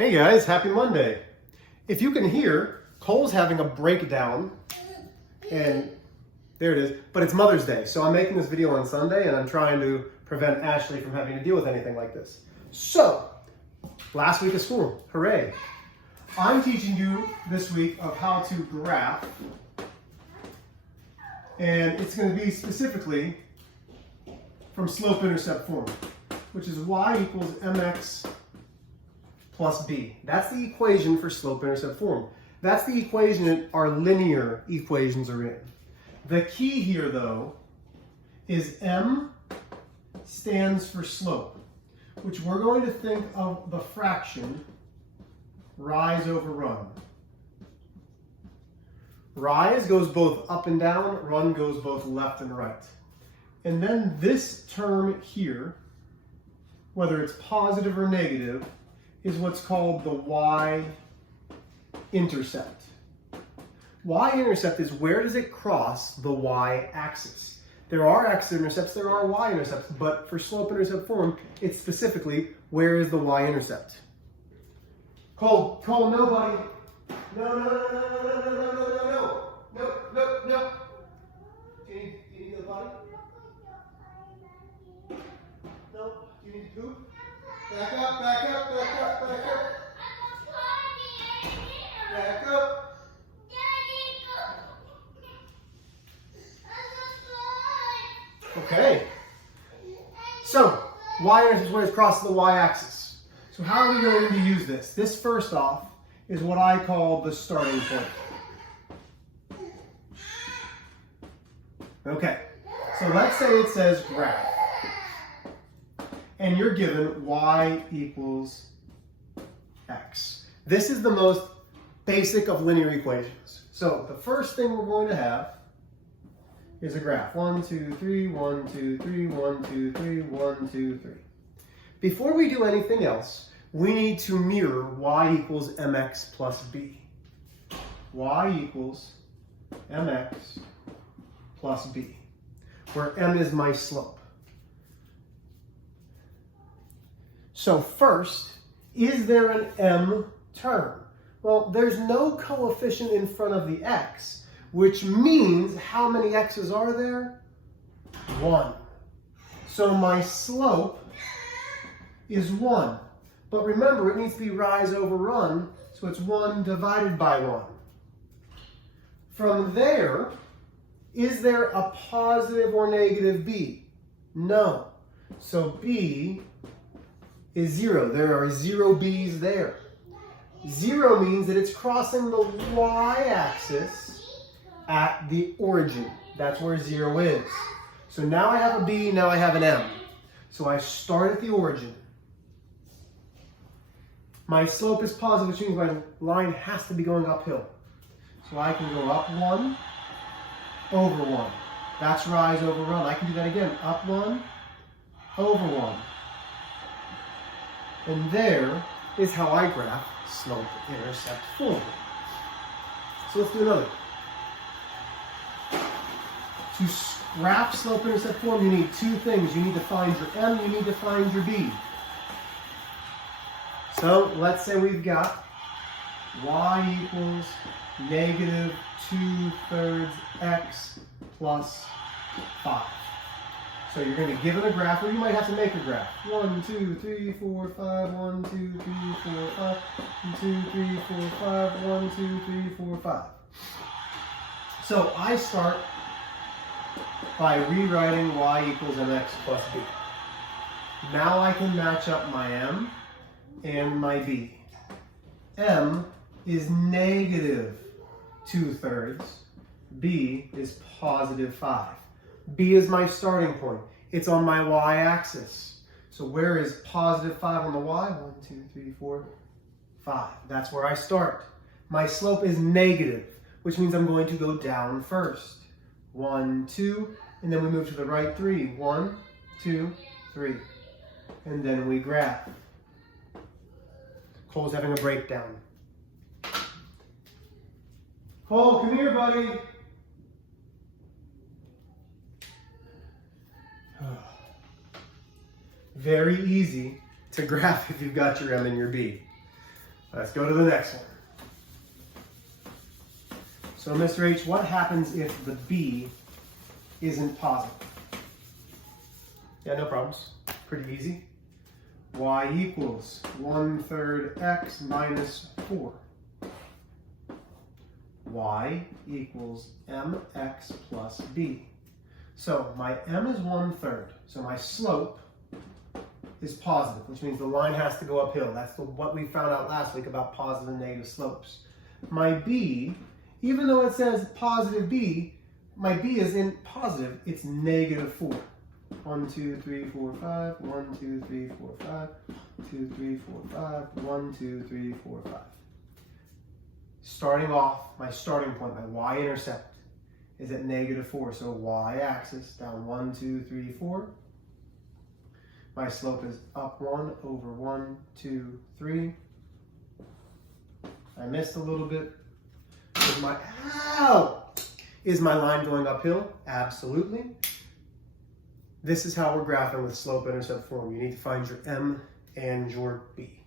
Hey guys, happy Monday. If you can hear, Cole's having a breakdown, and there it is, but it's Mother's Day, so I'm making this video on Sunday and I'm trying to prevent Ashley from having to deal with anything like this. So, last week of school, hooray. I'm teaching you this week of how to graph, and it's going to be specifically from slope-intercept form, which is y equals mx plus b. That's the equation for slope-intercept form. That's the equation that our linear equations are in. The key here, though, is m stands for slope, which we're going to think of the fraction rise over run. Rise goes both up and down, run goes both left and right. And then this term here, whether it's positive or negative, is what's called the y-intercept. Y-intercept is where does it cross the y-axis. There are x-intercepts, there are y-intercepts, but for slope-intercept form, it's specifically where is the y-intercept. Cole, no, buddy. No. Do you need the buddy? No. Do you need to poop? Back up. Back up. Okay. So, y-intercept is where it crosses the y-axis. So how are we going to use this? This, first off, is what I call the starting point. Okay. So let's say it says graph. And you're given y equals x. This is the most basic of linear equations. So the first thing we're going to have is a graph. 1, 2, 3, 1, 2, 3, 1, 2, 3, 1, 2, 3. Before we do anything else, we need to mirror y equals mx plus b. Y equals mx plus b, where m is my slope. So first, is there an m term? Well, there's no coefficient in front of the x, which means how many x's are there? 1. So my slope is 1. But remember, it needs to be rise over run, so it's 1 divided by 1. From there, is there a positive or negative b? No. So b is 0. There are 0 b's there. 0 means that it's crossing the y-axis at the origin. That's where 0 is. So now I have a b, now I have an m. So I start at the origin. My slope is positive, which means my line has to be going uphill. So I can go up 1, over 1. That's rise over run. I can do that again. Up 1, over 1. And there is how I graph slope-intercept form. So let's do another. To graph slope-intercept form, you need two things. You need to find your m, you need to find your b. So let's say we've got y equals negative 2/3 x plus 5. So you're going to give it a graph, or you might have to make a graph. 1, 2, 3, 4, 5, 1, 2, 3, 4, 5, 1, 2, 3, 4, 5, 1, 2, 3, 4, 5. So I start by rewriting y equals mx plus b. Now I can match up my m and my b. M is negative 2/3. B is positive 5. B is my starting point. It's on my y-axis. So where is positive 5 on the y? 1, 2, 3, 4, 5. That's where I start. My slope is negative, which means I'm going to go down first. 1, 2, and then we move to the right 3. 1, 2, 3. And then we graph. Cole's having a breakdown. Cole, come here, buddy. Very easy to graph if you've got your M and your B. Let's go to the next one. So Mr. H, what happens if the b isn't positive? Yeah, no problems. Pretty easy. Y equals 1/3 x minus 4. Y equals mx plus b. So my m is 1/3. So my slope is positive, which means the line has to go uphill. That's what we found out last week about positive and negative slopes. My b, even though it says positive b, my b is in positive. It's -4. 1, 2, 3, 4, 5. 1, 2, 3, 4, 5. 2, 3, 4, 5. 1, 2, 3, 4, 5. Starting off, my starting point, my y-intercept, is at -4. So y-axis down 1, 2, 3, 4. My slope is up 1 over 1, 2, 3. I missed a little bit. Is my line going uphill? Absolutely. This is how we're graphing with slope-intercept form. You need to find your m and your b.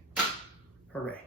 Hooray.